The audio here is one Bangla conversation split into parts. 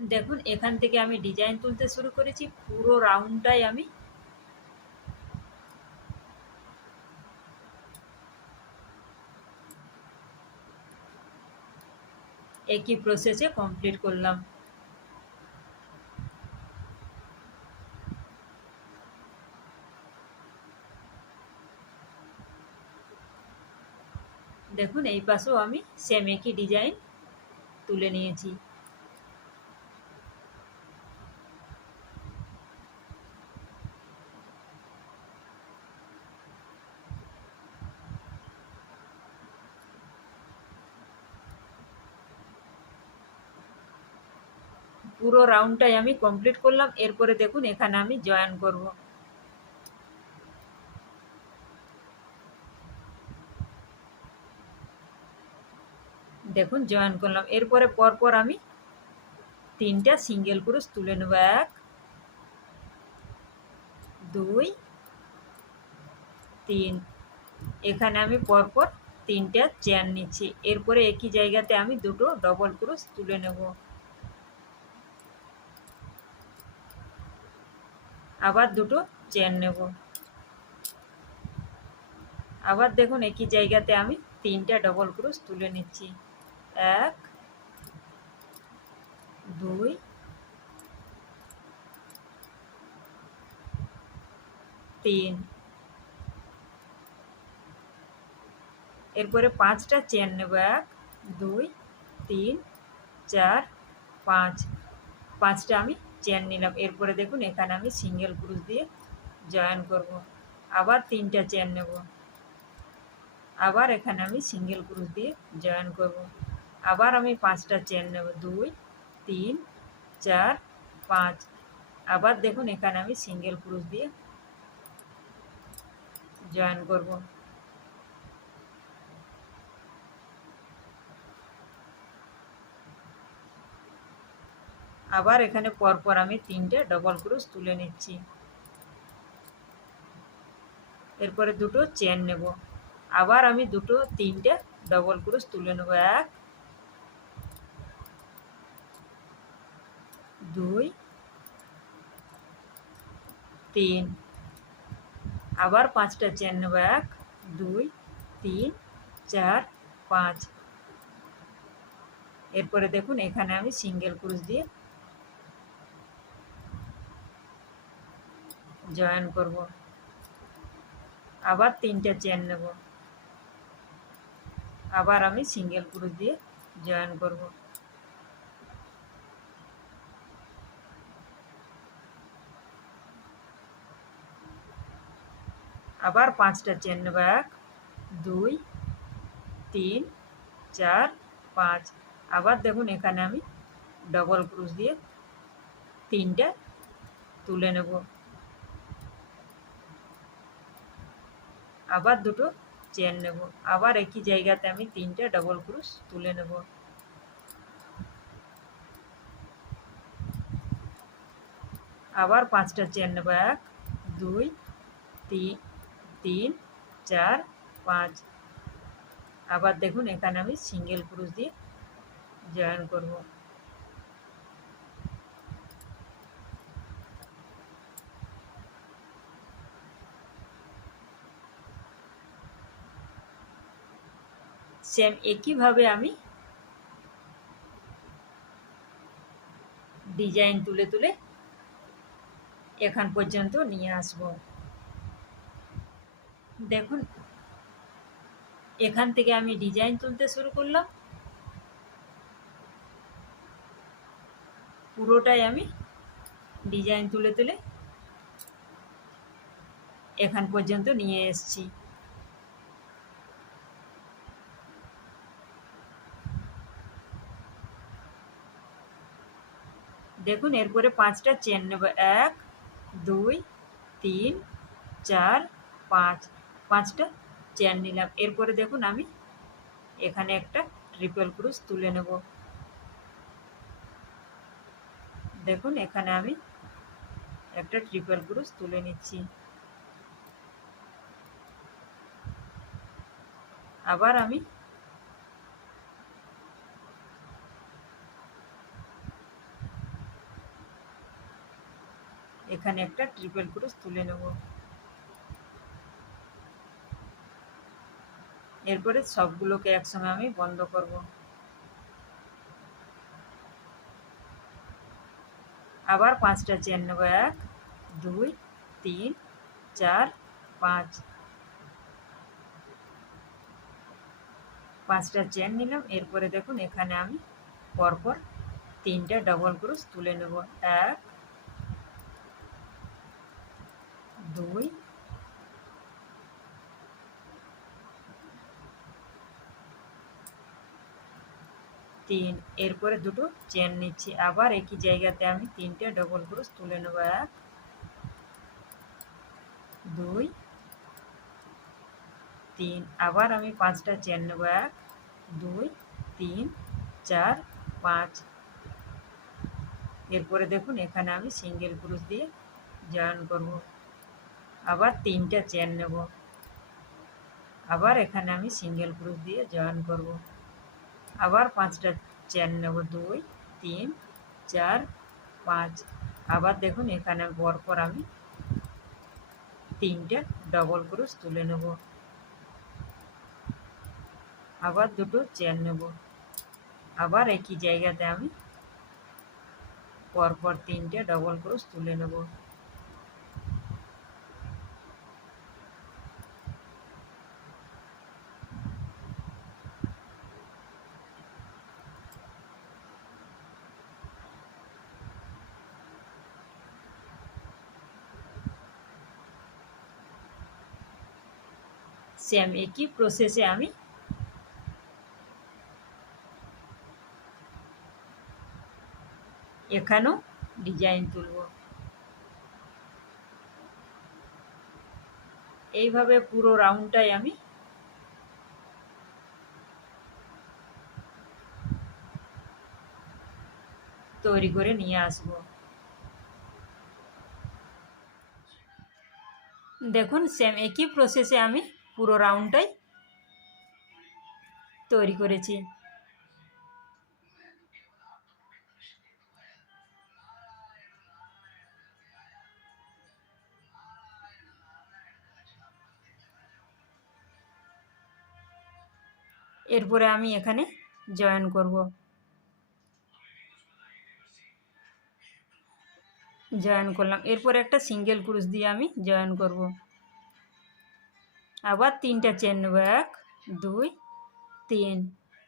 দেখুন এখান থেকে আমি ডিজাইন তুলতে শুরু করেছি, পুরো রাউন্ডটাই আমি একই প্রসেসে কমপ্লিট করলাম। দেখুন এই পাশেও আমি সেম একই ডিজাইন তুলে নিয়েছি। পুরো রাউন্ডটাই আমি কমপ্লিট করলাম। এরপরে দেখুন এখানে আমি জয়েন করব। দেখুন জয়েন করলাম। এরপরে পরপর আমি 3টা সিঙ্গেল ক্রোশ তুলে নেব। 1 2 3। এখানে আমি পরপর 3টা চেন নিচ্ছি। এরপরে একই জায়গাতে আমি দুটো ডবল ক্রোশ তুলে নেব। আবার দুটো চেন নেব। আবার দেখুন একই জায়গাতে আমি 3টা ডবল ক্রোশ তুলে নিচ্ছি। 1 2 3। এরপরে 5টা চেন নেব। 1 2 3 4 5। 5টা আমি চেন নিলাম। এরপরে দেখুন এখানে আমি সিঙ্গেল ক্রোশ দিয়ে জয়েন করব। আবার 3টা চেন নেব। আবার এখানে আমি সিঙ্গেল ক্রোশ দিয়ে জয়েন করব। আবার আমি 5টা চেন নেব। 2 3 4 5। আবার দেখুন এখানে আমি সিঙ্গেল ক্রোশ দিয়ে জয়েন করব। আবার এখানে পরপর আমি 3টে ডবল ক্রোশ তুলে নিচ্ছি। এরপরে দুটো চেন নেব। আবার আমি 3টে ডবল ক্রোশ তুলে নেব। 1 2 3। আবার 5টা চেন নেব। 1 2 3 4 5। এরপরে দেখুন এখানে আমি সিঙ্গেল ক্রোশ দিয়ে জয়েন করব। আবার 3টে চেন নেব। আবার আমি সিঙ্গেল ক্রোশ দিয়ে জয়েন করব। আবার 5টা চেন নেব। 1 2 3 4 5। আবার দেখুন এখানে আমি ডবল ক্রোশ দিয়ে 3টে তুলে নেব। আবার দুটো চেন নেব। আবার একই জায়গাতে আমি 3টে ডবল ক্রোশ তুলে নেব। আবার 5টা চেন নেব। 1 2 3 4 5। আবার দেখুন এখানে আমি সিঙ্গেল ক্রোশ দিয়ে জয়েন করব। সেম একইভাবে আমি ডিজাইন তুলে তুলে এখান পর্যন্ত নিয়ে আসব। দেখুন এখান থেকে আমি ডিজাইন তুলতে শুরু করলাম। পুরোটাই আমি ডিজাইন তুলে তুলে এখান পর্যন্ত নিয়ে এসেছি। দেখুন এরপরে 5টা চেন নেব। 1 2 3 4 5। 5টা চেন নিলাম। এরপরে দেখুন আমি এখানে একটা ট্রিপল ক্রোশ তুলে নেব। দেখুন এখানে আমি একটা ট্রিপল ক্রোশ তুলে নিচ্ছি। আবার আমি এখানে একটা ট্রিপল ক্রোশ তুলে নেব। এরপরে সবগুলোকে একসঙ্গে আমি বন্ধ করব। আবার 5টা চেন নেব, 1 2 3 4 5। 5টা চেন নিলাম। এরপরে দেখুন এখানে আমি পরপর 3টে ডবল ক্রোশ তুলে নেব, 1 2 3। এরপরে দুটো চেন নিচ্ছি, আবার একই জায়গাতে আমি 3টে ডবল ক্রোশ তুলে নেব, 1 2 3। আবার আমি 5টা চেন নেব, 1 2 3 4 5। এরপরে দেখুন এখানে আমি সিঙ্গেল ক্রোশ দিয়ে জয়েন করব। আবার 3টে চেন নেব, আবার এখানে আমি সিঙ্গেল ক্রোশ দিয়ে জয়েন করব। আবার 5টা চেন নেব, 2 3 4 5। আবার দেখুন এখানে পরপর আমি 3টে ডবল ক্রোশ তুলে নেব। আবার দুটো চেন নেব, আবার একই জায়গাতে আমি পরপর 3টে ডবল ক্রোশ তুলে নেব। সেম একই প্রসেসে আমি এখানেও ডিজাইন তুলব। এইভাবে পুরো রাউন্ডটাই আমি তৈরি করে নিয়ে আসব। দেখুন সেম একই প্রসেসে আমি পুরো রাউন্ডটাই তৈরি করেছি। এরপরে আমি এখানে জয়েন করব। জয়েন করলাম, এরপরে একটা সিঙ্গেল ক্রোশ দিয়ে আমি জয়েন করব। আবার 3টা চেন নেব, 1 2 3।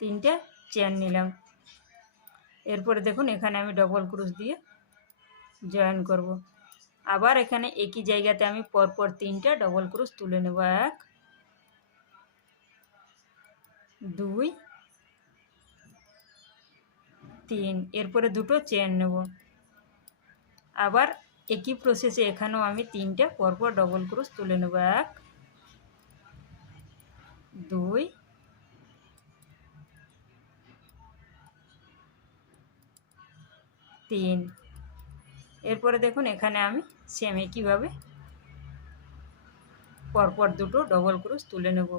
3টে চেন নিলাম। এরপরে দেখুন এখানে আমি ডবল ক্রোশ দিয়ে জয়েন করব। আবার এখানে একই জায়গাতে আমি পরপর 3টে ডবল ক্রোশ তুলে নেব, 1 2 3। এরপরে দুটো চেন নেব। আবার একই প্রসেসে এখানেও আমি 3টে পরপর ডবল ক্রোশ তুলে নেব, 1 2 3। এরপরে দেখুন এখানে আমি সেম একইভাবে পরপর দুটো ডবল ক্রোশ তুলে নেব।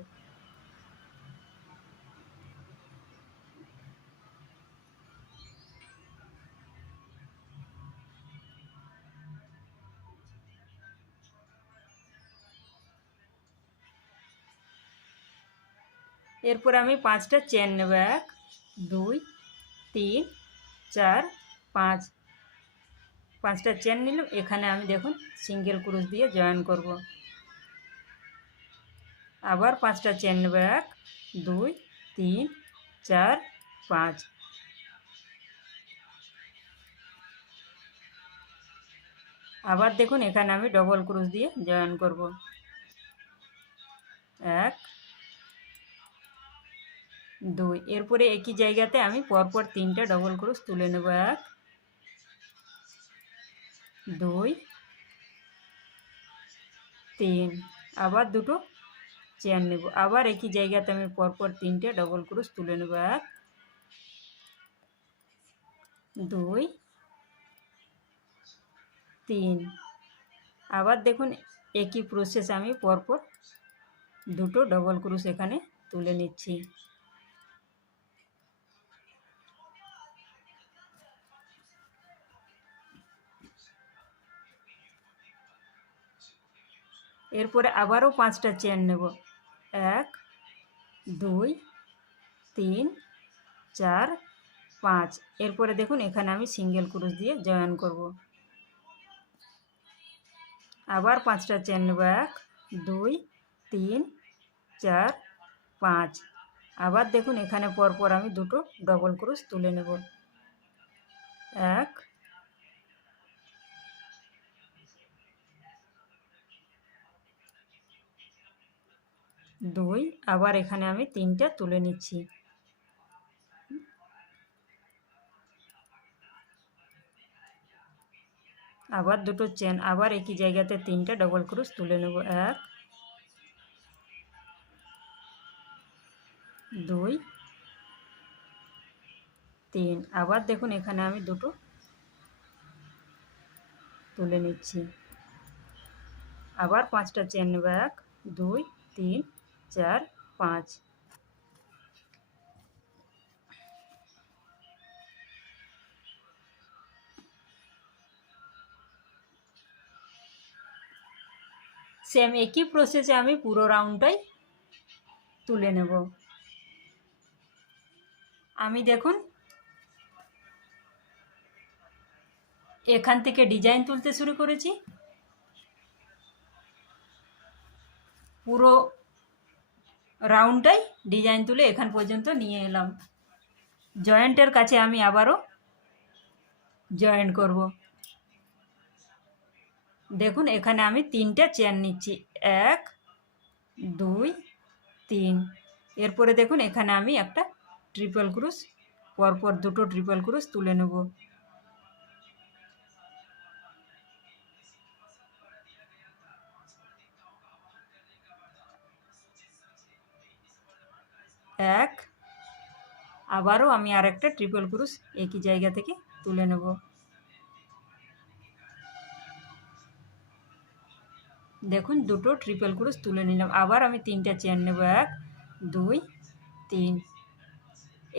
এরপর আমি 5টা চেন নেব, 1 2 3 4 5। 5টা চেন নিলাম। এখানে আমি দেখুন সিঙ্গেল ক্রোশ দিয়ে জয়েন করব। আবার 5টা চেন নেব, 1 2 3 4 5। আবার দেখুন এখানে আমি ডবল ক্রোশ দিয়ে জয়েন করব, 1 2। এরপরে একই জায়গাতে আমি পরপর 3টে ডবল ক্রোশ তুলে নেব, 1 2 3। আবার দুটো চেন নেব। আবার একই জায়গাতে আমি পরপর 3টে ডবল ক্রোশ তুলে নেব, 1 2 3। আবার দেখুন একই প্রসেস আমি পরপর দুটো ডবল ক্রোশ এখানে তুলে নিচ্ছি। এরপরে আবারও 5টা চেন নেব। 1 2 3 4 5। এরপরে দেখুন এখানে আমি সিঙ্গেল ক্রোশ দিয়ে জয়েন করব। আবার 5টা চেন নেব। 1 2 3 4 5। আবার দেখুন এখানে পরপর আমি দুটো ডবল ক্রোশ তুলে নেব। 1 2। আবার এখানে আমি 3টা তুলে নিচ্ছি। আবার দুটো চেন, আবার একই জায়গাতে 3টা ডবল ক্রোশ তুলে নেব। 1 2 3। আবার দেখুন এখানে আমি দুটো তুলে নিচ্ছি। আবার 5টা চেন নেব। 1 2 3 4 5। সেম একই প্রসেসে আমি পুরো রাউন্ডটাই তুলে নেব। আমি দেখুন এখান থেকে ডিজাইন তুলতে শুরু করেছি, পুরো রাউন্ডটাই ডিজাইন তুলে এখান পর্যন্ত নিয়ে এলাম। জয়েন্টের কাছে আমি আবারও জয়েন্ট করব। দেখুন এখানে আমি 3টা চেন নিচ্ছি। 1 2 3। এরপরে দেখুন এখানে আমি একটা ট্রিপল ক্রোশ, পরপর দুটো ট্রিপল ক্রোশ তুলে নেব। এক, আবারও আমি আর একটা ট্রিপল ক্রোশ একই জায়গা থেকে তুলে নেব। দেখুন দুটো ট্রিপল ক্রোশ তুলে নিলাম। আবার আমি 3টা চেন নেব। 1 2 3।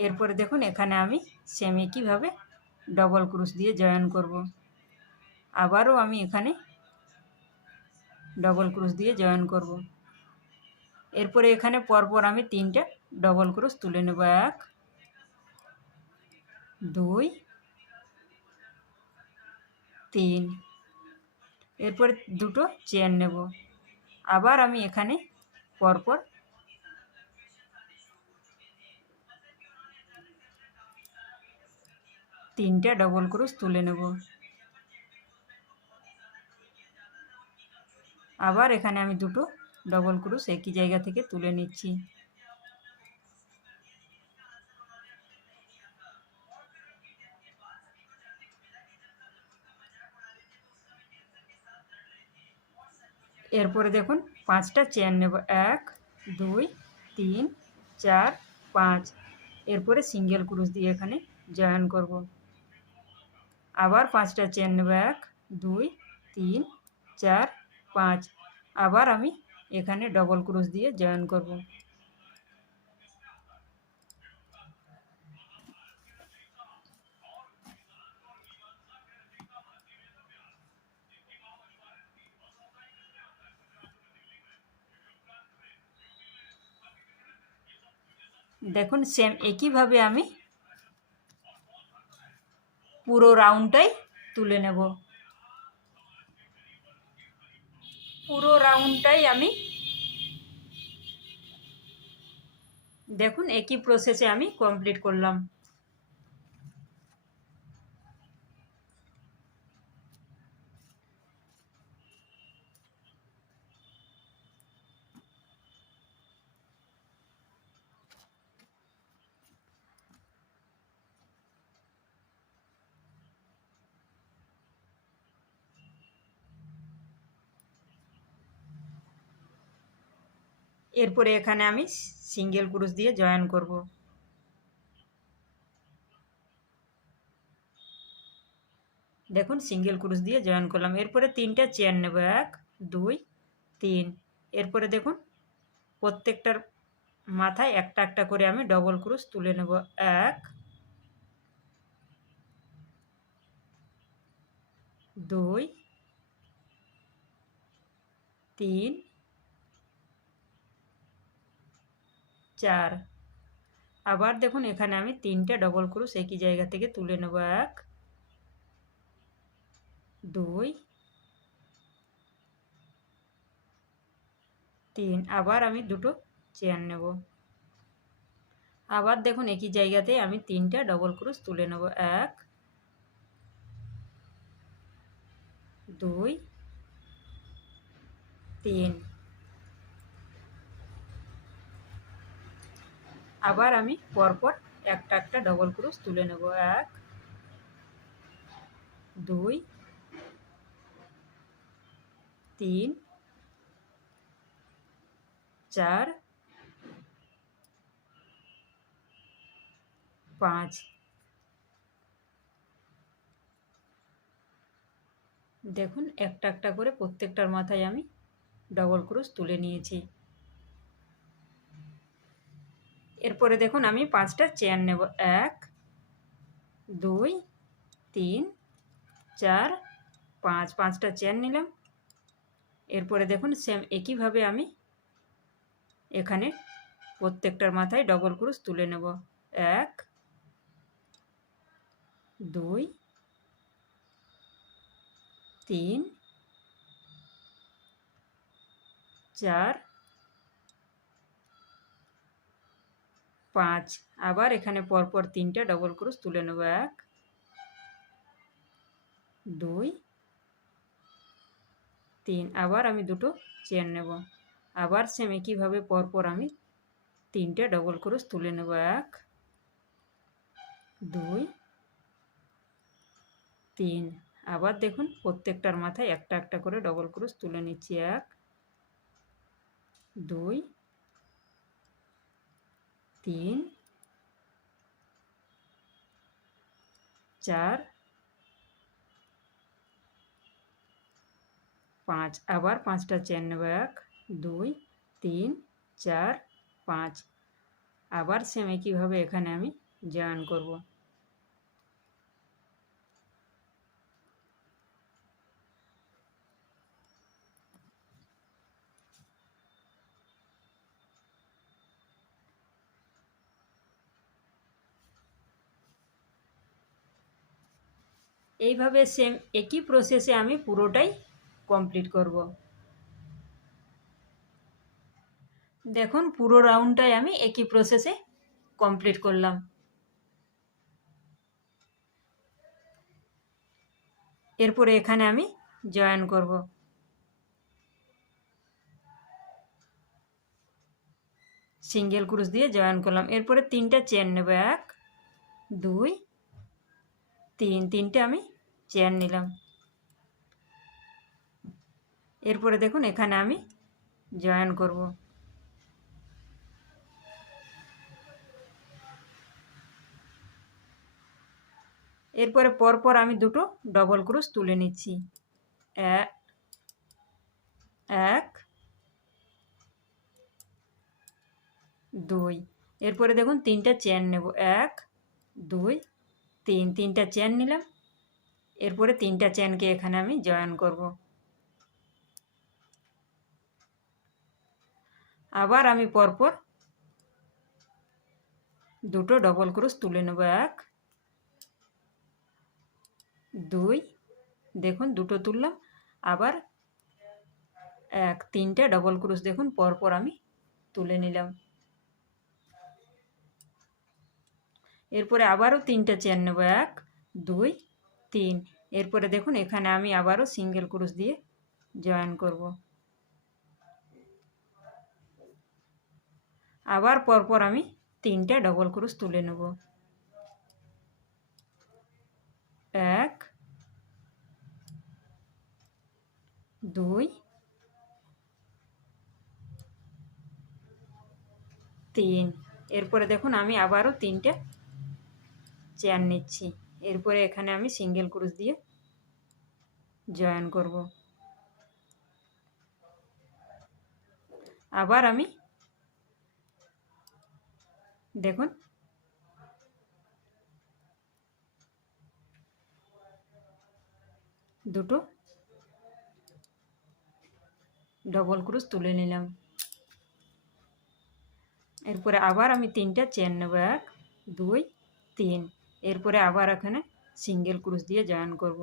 এরপরে দেখুন এখানে আমি সেম একইভাবে ডবল ক্রোশ দিয়ে জয়েন করব। আবারও আমি এখানে ডবল ক্রোশ দিয়ে জয়েন করব। এরপরে এখানে পরপর আমি 3টা ডবল ক্রোশ তুলে নেব। 1 2 3। এরপরে দুটো চেন নেব। আবার আমি এখানে পরপর 3টা ডবল ক্রোশ তুলে নেব। আবার এখানে আমি দুটো ডবল ক্রোশ একই জায়গা থেকে তুলে নিচ্ছি। এরপরে দেখুন 5টা চেন নেব। 1 2 3 4 5। এরপরে সিঙ্গেল ক্রোশ দিয়ে এখানে জয়েন করব। আবার 5টা চেন নেব। 1 2 3 4 5। আবার আমি এখানে ডবল ক্রোশ দিয়ে জয়েন করব। দেখুন সেম একইভাবে আমি পুরো রাউন্ডটাই তুলে নেব। পুরো রাউন্ডটাই আমি দেখুন একই প্রসেসে আমি কমপ্লিট করলাম। এরপরে এখানে আমি সিঙ্গেল ক্রোশ দিয়ে জয়েন করব। দেখুন সিঙ্গেল ক্রোশ দিয়ে জয়েন করলাম। এরপরে 3টা চেন নেব। 1 2 3। এরপরে দেখুন প্রত্যেকটার মাথায় একটা একটা করে আমি ডবল ক্রোশ তুলে নেব। 1 2 তিন, চার। আবার দেখুন এখানে আমি তিনটে ডবল ক্রোশ একই জায়গা থেকে তুলে নেব। এক, দুই, তিন। আবার আমি দুটো চেন নেব। আবার দেখুন একই জায়গাতে আমি তিনটা ডবল ক্রোশ তুলে নেব। এক, দুই, তিন। আবার আমি পরপর একটা একটা ডবল ক্রোশ তুলে নেব। এক, দুই, তিন, চার, পাঁচ। দেখুন একটা একটা করে প্রত্যেকটার মাথায় আমি ডবল ক্রোশ তুলে নিয়েছি। এরপরে দেখুন আমি পাঁচটা চেন নেব। এক, দুই, তিন, চার, পাঁচ। পাঁচটা চেন নিলাম। এরপরে দেখুন সেম একইভাবে আমি এখানে প্রত্যেকটার মাথায় ডবল ক্রোশ তুলে নেব। এক, দুই, তিন, চার, পাঁচ। আবার এখানে পরপর তিনটে ডবল ক্রোশ তুলে নেব। এক, দুই, তিন। আবার আমি দুটো চেন নেব। আবার সেম একইভাবে পরপর আমি তিনটে ডবল ক্রোশ তুলে নেব। এক, দুই, তিন। আবার দেখুন প্রত্যেকটার মাথায় একটা একটা করে ডবল ক্রোশ তুলে নিচ্ছি। এক, দুই, তিন, চার, পাঁচ। আবার পাঁচটা চেন নেব। এক, দুই, তিন, চার, পাঁচ। আবার সেম একইভাবে এখানে আমি জয়েন করব। এইভাবে সেম একই প্রসেসে আমি পুরোটাই কমপ্লিট করব। দেখুন পুরো রাউন্ডটাই আমি একই প্রসেসে কমপ্লিট করলাম। এরপরে এখানে আমি জয়েন করব। সিঙ্গেল ক্রোশ দিয়ে জয়েন করলাম। এরপরে তিনটা চেন নেব। এক, দুই, তিন। তিনটে আমি চেন নিলাম। এরপরে দেখুন এখানে আমি জয়েন করব। এরপরে পরপর আমি দুটো ডবল ক্রোশ তুলে নিচ্ছি। এক, দুই। এরপরে দেখুন তিনটা চেন নেব। এক, দুই, তিন। তিনটা চেন নিলাম। এরপরে তিনটা চেনকে এখানে আমি জয়েন করব। আবার আমি পরপর দুটো ডবল ক্রোশ তুলে নেব। এক, দুই। দেখুন দুটো তুললাম। আবার এক, তিনটে ডবল ক্রোশ দেখুন পরপর আমি তুলে নিলাম। এরপরে আবারও তিনটা চেন নেব। এক, দুই, তিন। এরপরে দেখুন এখানে আমি আবারও সিঙ্গেল ক্রোশ দিয়ে জয়েন করব। আবার পরপর আমি তিনটা ডবল ক্রোশ তুলে নেব। এক, দুই, তিন। এরপরে দেখুন আমি আবারও তিনটে চেন নিচ্ছি। এরপরে এখানে আমি সিঙ্গেল ক্রোশ দিয়ে জয়েন করব। আবার আমি দেখুন দুটো ডবল ক্রুশ তুলে নিলাম। এরপরে আবার আমি 3টা চেন নেব, 1 2 3। এরপরে আবার এখানে সিঙ্গেল ক্রুশ দিয়ে জয়েন করব।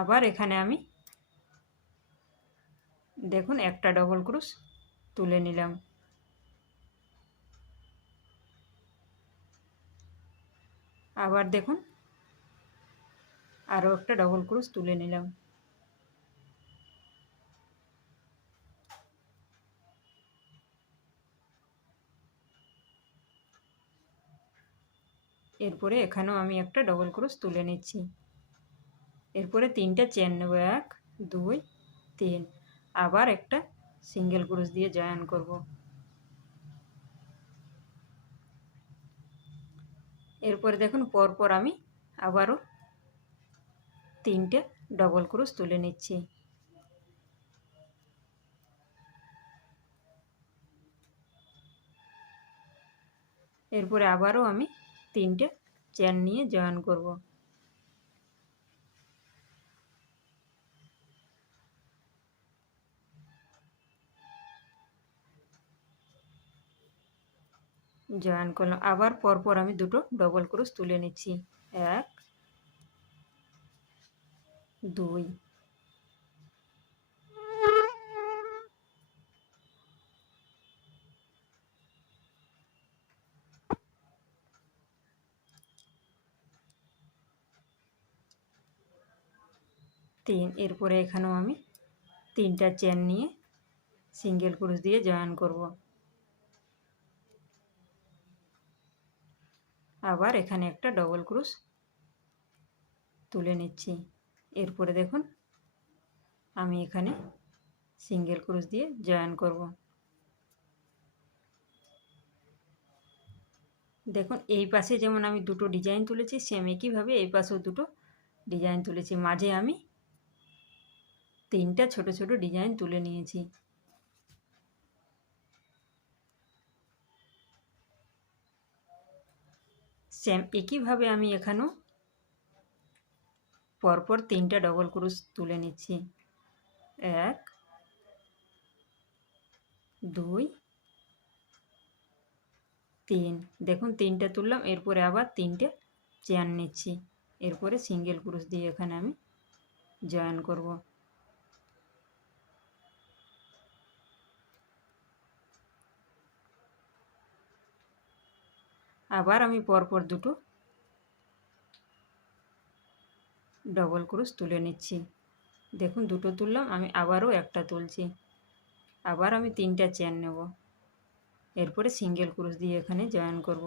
আবার এখানে আমি দেখুন একটা ডবল ক্রুশ তুলে নিলাম। আবার দেখুন আরও একটা ডবল ক্রুশ তুলে নিলাম। এরপরে এখানেও আমি একটা ডবল ক্রুশ তুলে নিচ্ছি। এরপরে 3টা চেন নেব, 1 2 3। আবার একটা সিঙ্গেল ক্রুশ দিয়ে জয়েন করব। এরপরে দেখুন পরপর আমি আবারও 3টে ডবল ক্রুশ তুলে নিচ্ছি। এরপরে আবারও আমি 3টে চেন নিয়ে জয়েন করব। জয়েন করলাম। আবার পরপর আমি দুটো ডবল ক্রুশ তুলে নিচ্ছি, 1 2। এরপরে এখানেও আমি 3টা চেন নিয়ে সিঙ্গেল ক্রুশ দিয়ে জয়েন করব। আবার এখানে একটা ডবল ক্রুশ তুলে নিচ্ছি। এরপরে দেখুন আমি এখানে সিঙ্গেল ক্রুশ দিয়ে জয়েন করব। দেখুন এই পাশে যেমন আমি দুটো ডিজাইন তুলেছি, সেম একইভাবে এই পাশেও দুটো ডিজাইন তুলেছি। মাঝে আমি 3টা ছোট ছোট ডিজাইন তুলে নিয়েছি। সেম একইভাবে আমি এখানেও পরপর 3টা ডবল ক্রুশ তুলে নিচ্ছি, 1 2 3। দেখুন 3টে তুললাম। এরপরে আবার 3টে চেন নিচ্ছি। এরপরে সিঙ্গেল ক্রুশ দিয়ে এখানে আমি জয়েন করব। আবার আমি পরপর দুটো ডবল ক্রুশ তুলে নিচ্ছি। দেখুন দুটো তুললাম, আমি আবারও একটা তুলছি। আবার আমি 3টা চেন নেব। এরপরে সিঙ্গেল ক্রুশ দিয়ে এখানে জয়েন করব।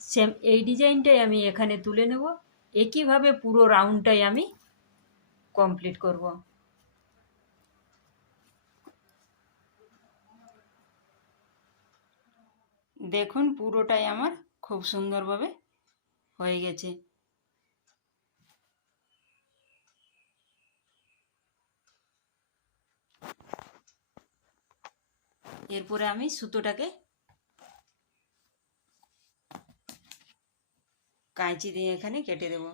সেম এই ডিজাইনটাই আমি এখানে তুলে নেব। একইভাবে পুরো রাউন্ডটাই আমি কমপ্লিট করব। দেখুন পুরোটাই আমার খুব সুন্দরভাবে হয়ে গেছে। এরপরে আমি সুতোটাকে কাঁচি দিয়ে এখানে কেটে দেব।